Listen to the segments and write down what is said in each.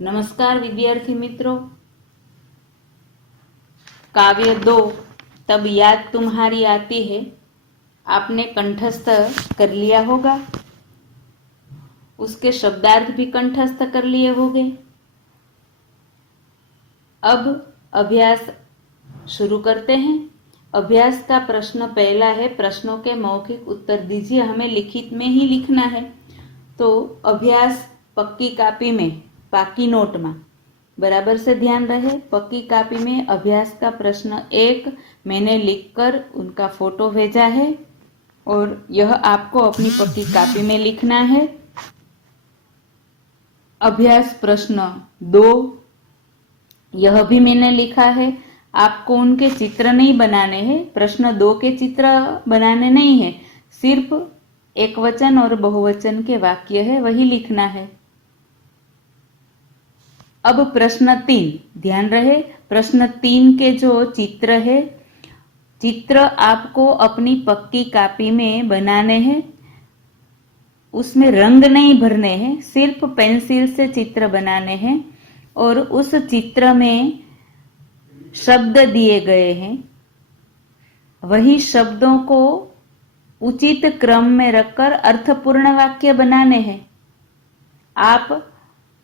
नमस्कार विद्यार्थी मित्रों, काव्य 2 तब याद तुम्हारी आती है आपने कंठस्थ कर लिया होगा। उसके शब्दार्थ भी कंठस्थ कर लिए होंगे। अब अभ्यास शुरू करते हैं। अभ्यास का प्रश्न पहला है, प्रश्नों के मौखिक उत्तर दीजिए। हमें लिखित में ही लिखना है, तो अभ्यास पक्की कापी में, पाकी नोट में बराबर से ध्यान रहे। पक्की कापी में अभ्यास का प्रश्न 1 मैंने लिखकर उनका फोटो भेजा है और यह आपको अपनी पक्की कापी में लिखना है। अभ्यास प्रश्न 2 यह भी मैंने लिखा है। आपको उनके चित्र नहीं बनाने हैं, प्रश्न 2 के चित्र बनाने नहीं है, सिर्फ एकवचन और बहुवचन के वाक्य है वही लिखना है। अब प्रश्न 3 ध्यान रहे, प्रश्न 3 के जो चित्र है, चित्र आपको अपनी पक्की कापी में बनाने हैं। उसमें रंग नहीं भरने हैं, सिर्फ पेंसिल से चित्र बनाने हैं और उस चित्र में शब्द दिए गए हैं, वही शब्दों को उचित क्रम में रखकर अर्थपूर्ण वाक्य बनाने हैं। आप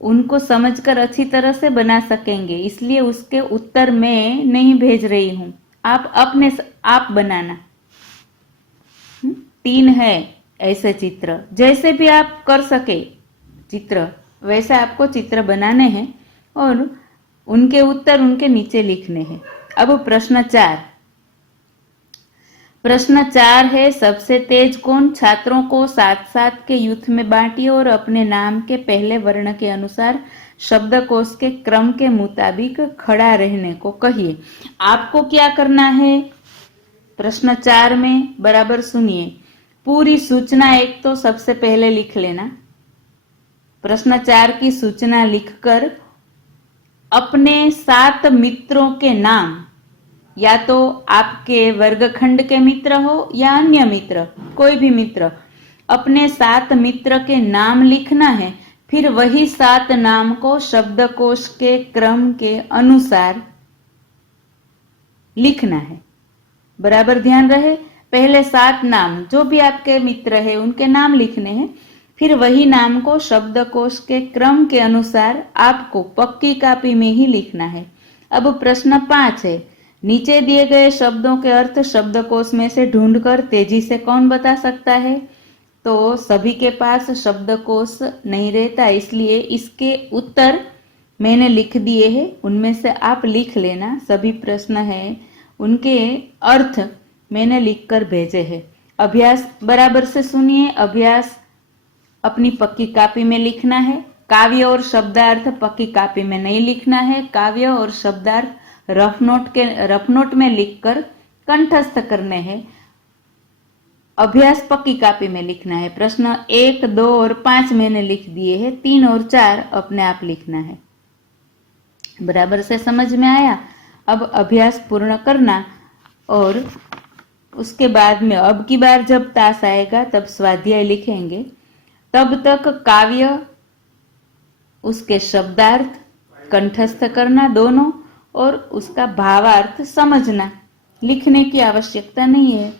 उनको समझकर अच्छी तरह से बना सकेंगे, इसलिए उसके उत्तर मैं नहीं भेज रही हूं, आप बनाना। 3 है ऐसे चित्र, जैसे भी आप कर सके चित्र वैसे आपको चित्र बनाने हैं और उनके उत्तर उनके नीचे लिखने हैं। अब प्रश्न 4, प्रश्न 4 है, सबसे तेज कौन? छात्रों को 7-7 के युद्ध में बांटिए और अपने नाम के पहले वर्ण के अनुसार शब्दकोश के क्रम के मुताबिक खड़ा रहने को कहिए। आपको क्या करना है प्रश्न 4 में, बराबर सुनिए। पूरी सूचना एक तो सबसे पहले लिख लेना। प्रश्न 4 की सूचना लिखकर अपने 7 मित्रों के नाम, या तो आपके वर्गखंड के मित्र हो या अन्य मित्र, कोई भी मित्र, अपने 7 मित्र के नाम लिखना है। फिर वही 7 नाम को शब्दकोश के क्रम के अनुसार लिखना है। बराबर ध्यान रहे, पहले 7 नाम जो भी आपके मित्र है उनके नाम लिखने हैं, फिर वही नाम को शब्दकोश के क्रम के अनुसार आपको पक्की कापी में ही लिखना है। अब प्रश्न 5 है, नीचे दिए गए शब्दों के अर्थ शब्दकोश में से ढूंढकर तेजी से कौन बता सकता है? तो सभी के पास शब्दकोश नहीं रहता, इसलिए इसके उत्तर मैंने लिख दिए हैं, उनमें से आप लिख लेना। सभी प्रश्न हैं उनके अर्थ मैंने लिखकर भेजे हैं। अभ्यास बराबर से सुनिए। अभ्यास अपनी पक्की कापी में लिखना है। काव्य और शब्दार्थ पक्की कापी में नहीं लिखना है, काव्य और शब्दार्थ रफ नोट में लिखकर कंठस्थ करने हैं। अभ्यास पक्की कापी में लिखना है। प्रश्न 1, 2 और 5 मैंने लिख दिए हैं, 3 और 4 अपने आप लिखना है। बराबर से समझ में आया? अब अभ्यास पूर्ण करना और उसके बाद में अब की बार जब तास आएगा तब स्वाध्याय लिखेंगे। तब तक काव्य, उसके शब्दार्थ कंठस्थ करना दोनों, और उसका भावार्थ समझना। लिखने की आवश्यकता नहीं है।